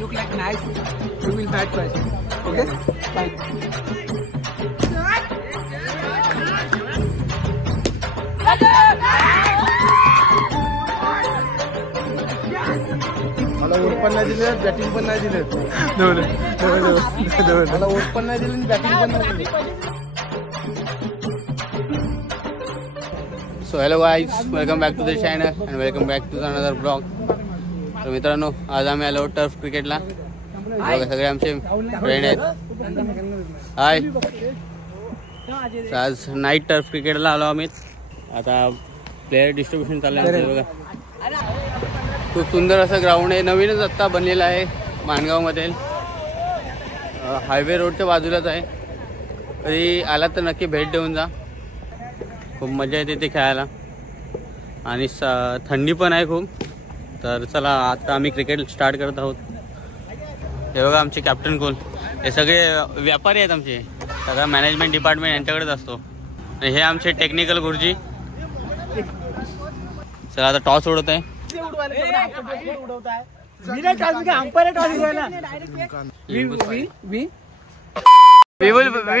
look like nice, we will bat first. Okay? Fine. मला ओट पण नाही दिले, बॅटिंग पण नाही दिले. मला ओट पण नाही दिले, बॅटिंग पण नाही दिले. So hello guys, welcome back to the channel and welcome back to another blog. तर मित्रांनो, आज आम्ही आलो टर्फ क्रिकेटला. सगळे आमचे फ्रेंड आहेत. हाय, आज नाईट टर्फ क्रिकेटला आलो आम्ही. आता प्लेयर डिस्ट्रीब्युशन चाललं आहे बघा. खूप सुंदर असं ग्राउंड आहे, नवीनच आत्ता बनलेलं आहे माणगावमध्ये. हायवे रोडच्या बाजूलाच आहे. कधी आला तर नक्की भेट देऊन जा. खूप मजा येते ते खेळायला आणि थंडी पण आहे खूप. तर चला, आता आम्ही क्रिकेट स्टार्ट करत आहोत. हे बघा आमचे कॅप्टन कोण, हे सगळे व्यापारी आहेत आमचे. सगळा मॅनेजमेंट डिपार्टमेंट यांच्याकडेच असतो. आणि हे आमचे टेक्निकल गुरुजी. चला आता टॉस उडवत आहे. We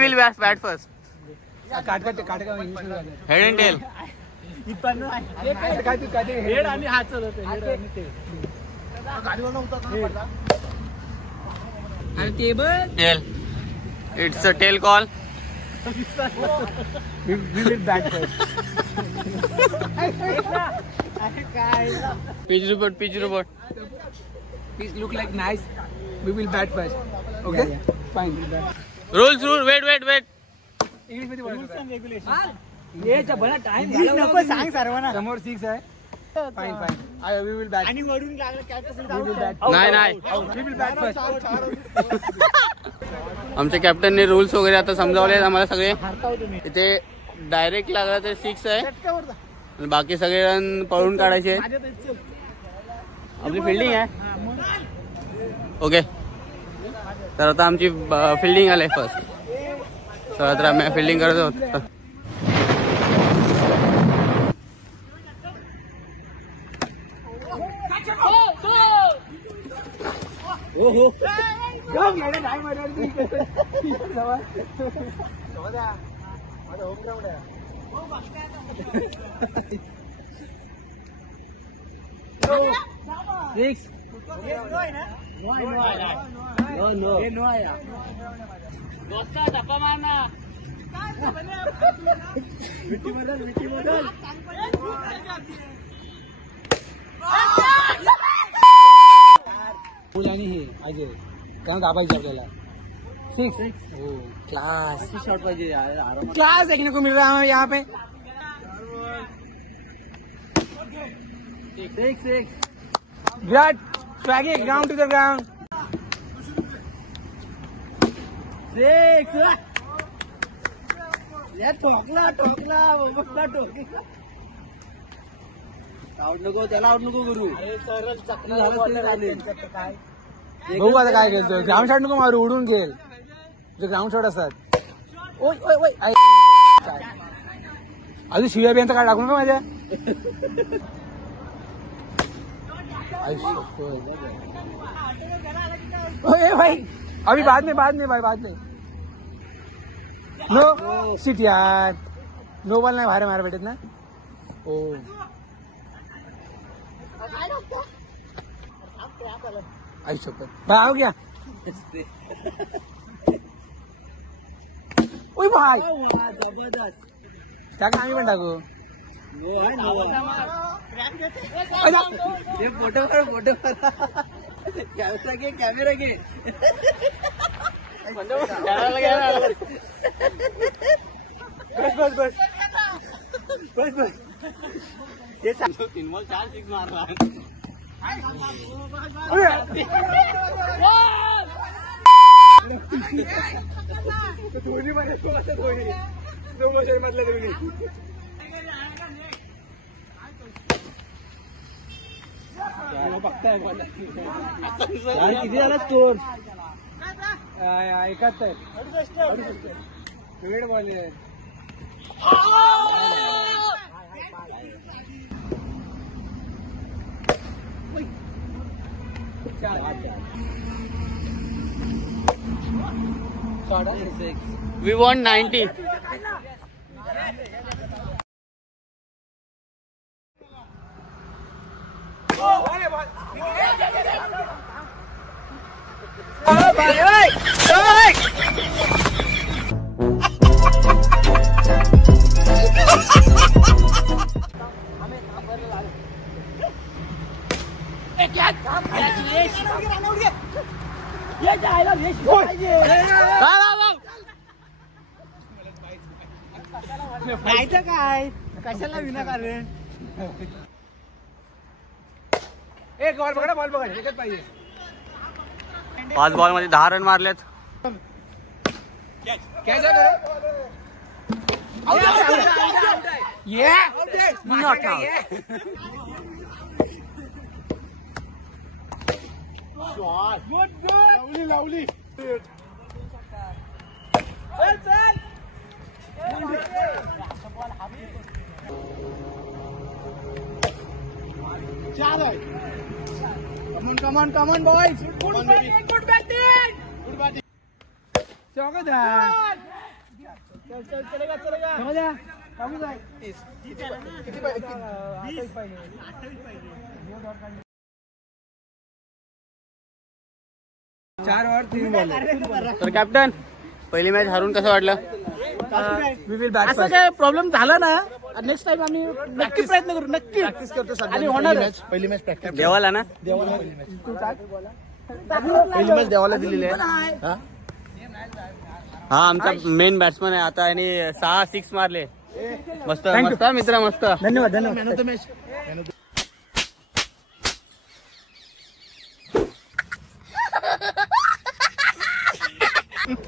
will bat first. Head and tail. Head आणि हात चालवते. Tail. It's a tail call. We will bat first. Pitch report. Please look like nice, we will bat first. Okay? Fine. Rules. Wait. English मध्ये नको सांग सर्वांना. समोर 6 आहे. Fine. We will bat. आणि वरून लागलं कॅप्टन. नाही. We will bat first. आमच्या कॅप्टनने रूल्स वगैरे आता समजावले आम्हाला सगळे. इथे डायरेक्ट लागला तर 6 आहे आणि बाकी सगळे रन पळून काढायचे. आपली फिल्डिंग आहे. ओके, तर आता आमची फिल्डिंग आली फर्स्ट. तर आम्ही फिल्डिंग करत आहोत. कहाँ दाबायचे आपल्याला. 6. हो, क्लास शॉट पाहिजे. क्लास देखने को मिल रहा है यहाँ पे. 6. विराट स्वैगिंग ग्राउंड टू द ग्राउंड. 6. ठोकला. आउट नको, त्याला आउट नको करू. बघू आता काय करतो. ग्राउंड शॉट नको मारू, उडून घेईल. ग्राउंड शॉट असतात. ओय अजून शिव्या बियांचा काय टाकू नका माझ्या. भाई अभी बाद में भाई बाद में. नो शिट यार, नो बॉल नाही बाहेर मारा भेटत ना. ओ आयुष्यपत भाई आओ क्या. ओय भाई जबरदस्त. टाका, आम्ही पण टाकू. फोटो कॅमेरा घे. बस 3 बॉल 4 6 मारला. धोनी मध्ये धोनी मधलं धोनी. बघताय किती झाला स्कोर. 71. वेळ बॉल आहे. We want 90. काय कशाला विनाकारण एक बॉल बघा एकच पाहिजे. 5 बॉल मध्ये 10 रन मारलेत. लावली. Come on, boys. Good batting. चौका चलेगा. चार और 3 बॉल. तर कॅप्टन, पहिली मॅच हारून कसं वाटलं? असं काय प्रॉब्लेम झाला ना, नेक्स्ट टाइम आम्ही नक्की प्रयत्न करू. नक्की प्रॅक्टिस करतो आणि होणार. पहिली मॅच प्रॅक्टिस देवाला ना, पहिली मॅच देवाला दिलेली आहे. हा आमचा मेन बॅट्समन आहे. आता याने 6 मारले. मस्त मस्त मित्र, मस्त. धन्यवाद.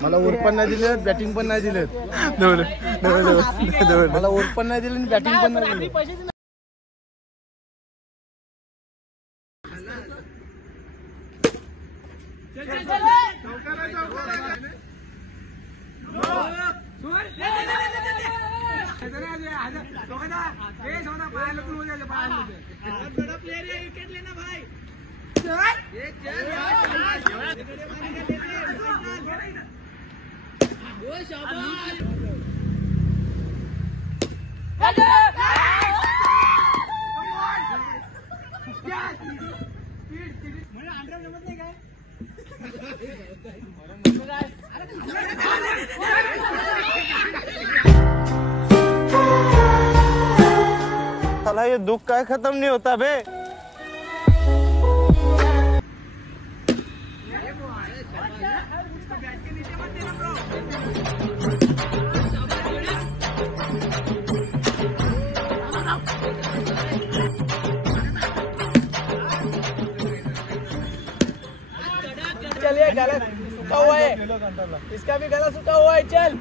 मला ओव्हर पण नाही दिले, बॅटिंग पण नाही दिले. मला ओव्हर पण नाही दिले आणि बॅटिंग पण नाही दिले. साला ये दुख काय खत्म नहीं होता बे. चलिए, गला सूखा हुआ है, इसका भी गला सूखा हुआ है. चल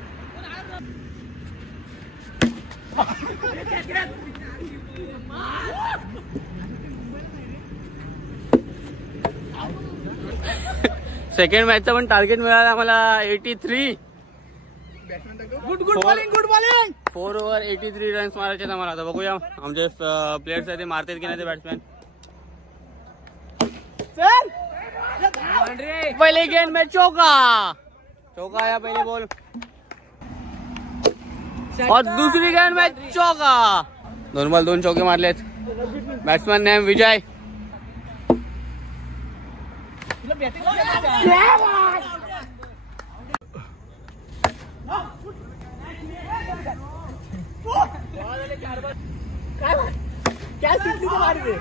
सेकंड मॅचचा पण टार्गेट मिळाला आम्हाला 83. Good bowling. 4 ओव्हर 83 रन्स मारायचे आम्हाला. आता बघूया आमचे प्लेयर्स आहे ते मारतात की नाही ते बॅट्समॅन. पहले गेंद में चौका आया पहले बॉल, और दूसरी गेंद में चौका. 2 बॉल 2 चौके मारलेत. बॅट्समॅन नेम विजय. क्या सीखली तो मार दे.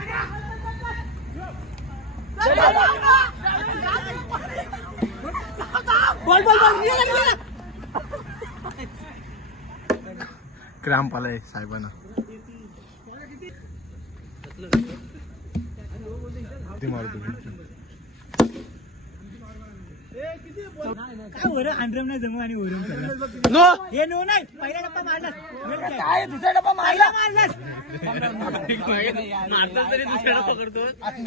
बॉल क्रॅम्प आलाय साहेबांना. नो हे नो नाही. पहिला डब्बा मारलास काय, दुसरा डब्बा मारलास. तरी दुसऱ्याला पकडतो.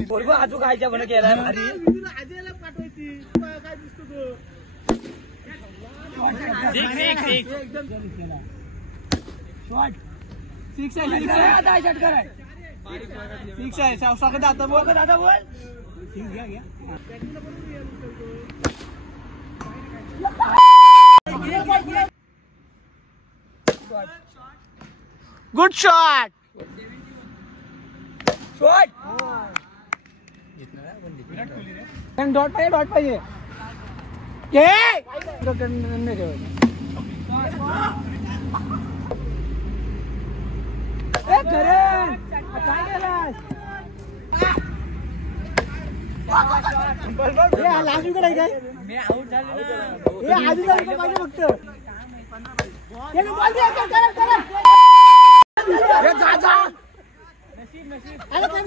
पोरगो आजू खायच्या बन केलाय भारी. सिक्स आहे. स्वागत आता बोल. गुड शॉट डॉट पाहिजे लास्ट विकेट आहे काय मी आऊट झालो ना आधी पाहिजे फक्त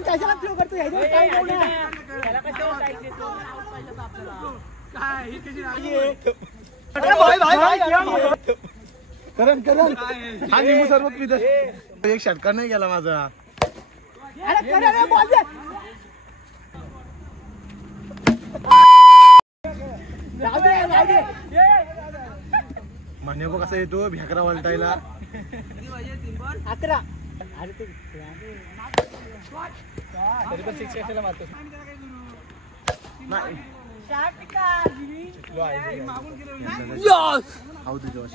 कशाला फ्लो करतो करण करण हा निंबू सरबत पित एक षटकार नाही गेला माझा मान्य कसा येतो भ्याकरा वलटायला 11 तरी पण 6 कशाला मारतो नाही Yes! How did you